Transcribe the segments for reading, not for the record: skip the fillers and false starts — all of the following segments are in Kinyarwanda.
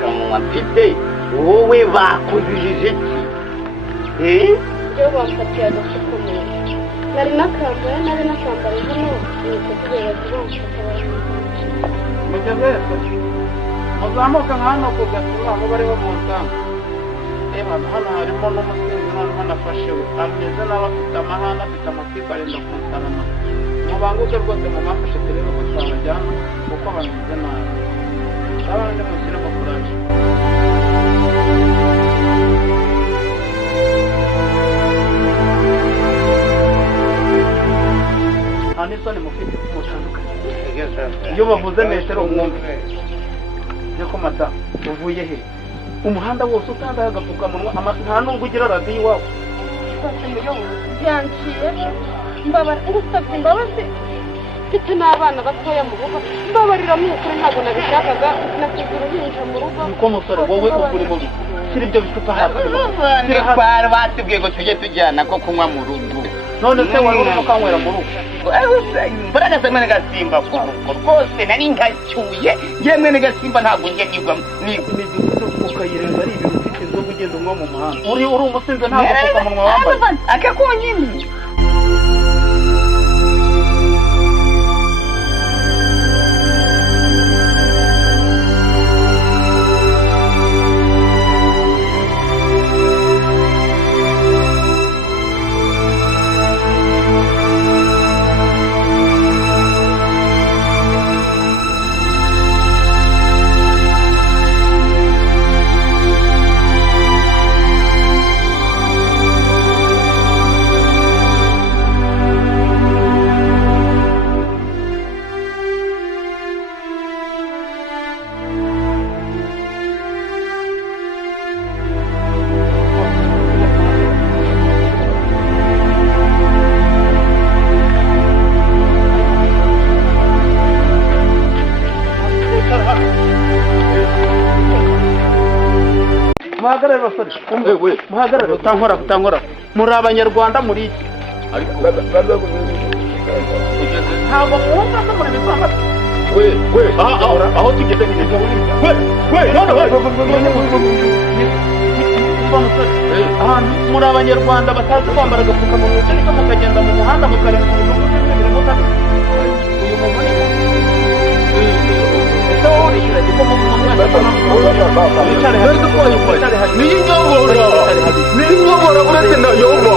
kamunwa mfite wowe bakujijije iki byo bamfatiye agafukamunwa nari nakambara hano kubera mugeze muzamuka hano ku gasima aho bariho mu nsambu reba hano harimo n'umusinzi noneho nafashewe ameze nawe afite amahane afite amatiku arenda kunsarana mubanguke rwose mumafashe turebe ko twabajyana kuko bameze nabi abandi mushyiremo kuraje nta n'isoni mufite mutandukanye iyo bavuze metero mwumve niko madamu uvuye he umuhanda wose utangaye agapfukamunwa nta nubwo ugira radiyo iwawe byanciye mbabara ngusabye imbabazi mfite n'abana batoya mu rugo mbabarira n'ukuri ntabwo nabishakaga nasize uruhinja mu rugo niko musore wowe ugura mu rugo shyira ibyo bicupa hasi twari batubwiye ngo tujye tujyana ko kunywa mu rugo none se wari urimo kanywera mu rugo mbaraga se mwene gasimba kwa rugo rwose nari nkacyuye ngiye mwene gasimba ntabwo njye nigwa ukayirenza ari ibintu ufite inzoga ugenda unywa mu muhanda uri umusinzi nta gapfukamunwa wambaye akakonyine muhagarare basore muhagarare utankora muri abanyarwanda muri iki ntabwo mwumva ko muri bisanga aho tugeze ni ahantu muri abanyarwanda batazi kwambara agapfukamunwa ariko mukagenda mu muhanda mukarenga uyu muntu ninyobora uretse nayoba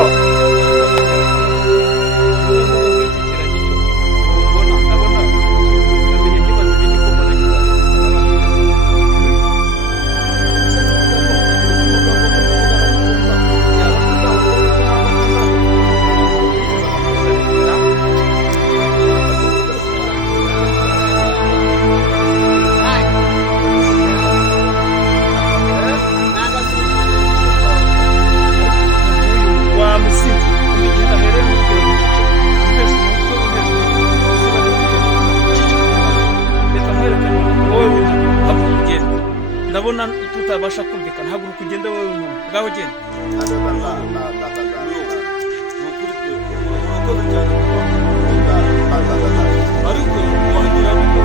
ndabona tutabasha kumvikana haguruka ugende wowe umuntu bwaho genda ariko wagira ariko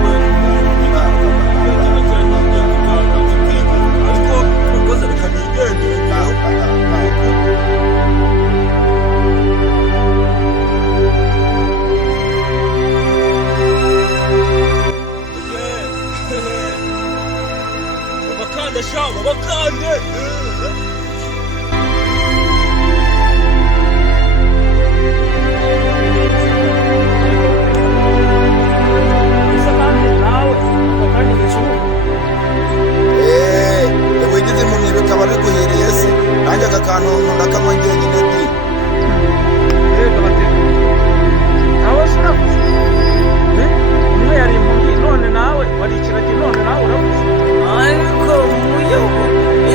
ukoze reka nigendere Shama bakande wigeze mu mwe bikaba biguhereye se nanjye aka kantu ndakanywa njyenyine di nawe sinavuze umwe yari impumyi none nawe wari ikiragi none nawe uravuze ariko muyobo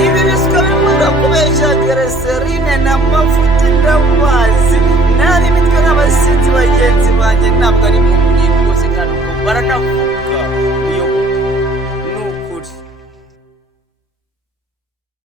ibi biswa bimura kubeshya gereserine n'amavuta ndawazi nabi mitwe n'abasinzi bagenzi banjye ntabwo ari mu myitozo kandi uko baranavuga